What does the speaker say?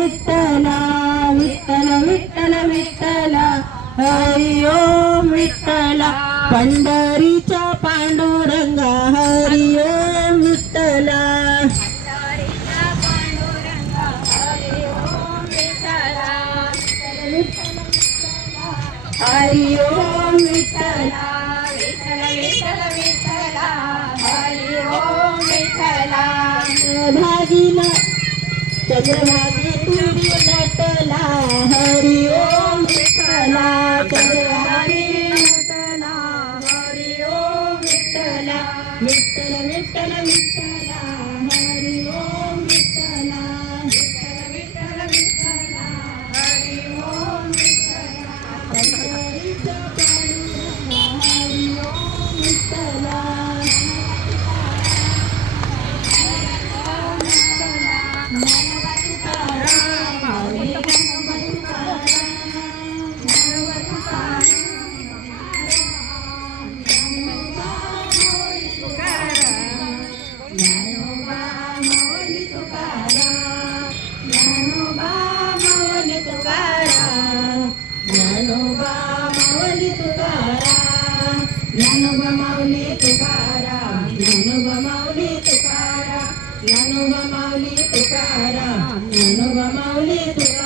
विठ्ठला विठ्ठल विठ्ठल विठ्ठला हरी ओम विठ्ठला पंढरीच्या पांडुरंगा हरी ओम विठ्ठला हरि ओम विठ्ठला विठ्ठल विठ्ठल विठ्ठला हरि ओम विठ्ठला भागीला चंद्रभागी तुरी नटला हरि ओम विठ्ठला चंद्रभागी नटला हरि ओम विठ्ठला विठ्ठल विठ्ठल विठ्ठला हरि ओम विठ्ठला विठ्ठल विठ्ठल विठ्ठला हरि ओम विठ्ठला पंढरीच्या पांडुरंगा हरि ओम विठ्ठला ज्ञानोबा माऊली तुकाराम ज्ञानोबा माऊली तुकाराम ज्ञानोबा माऊली तुकाराम ज्ञानोबा माऊली तुकाराम